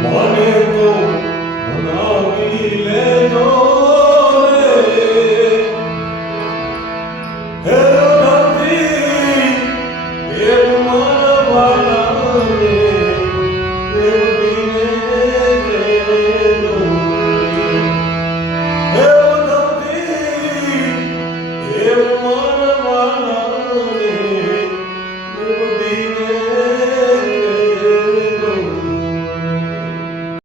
Hello, Captain. Hello, Captain.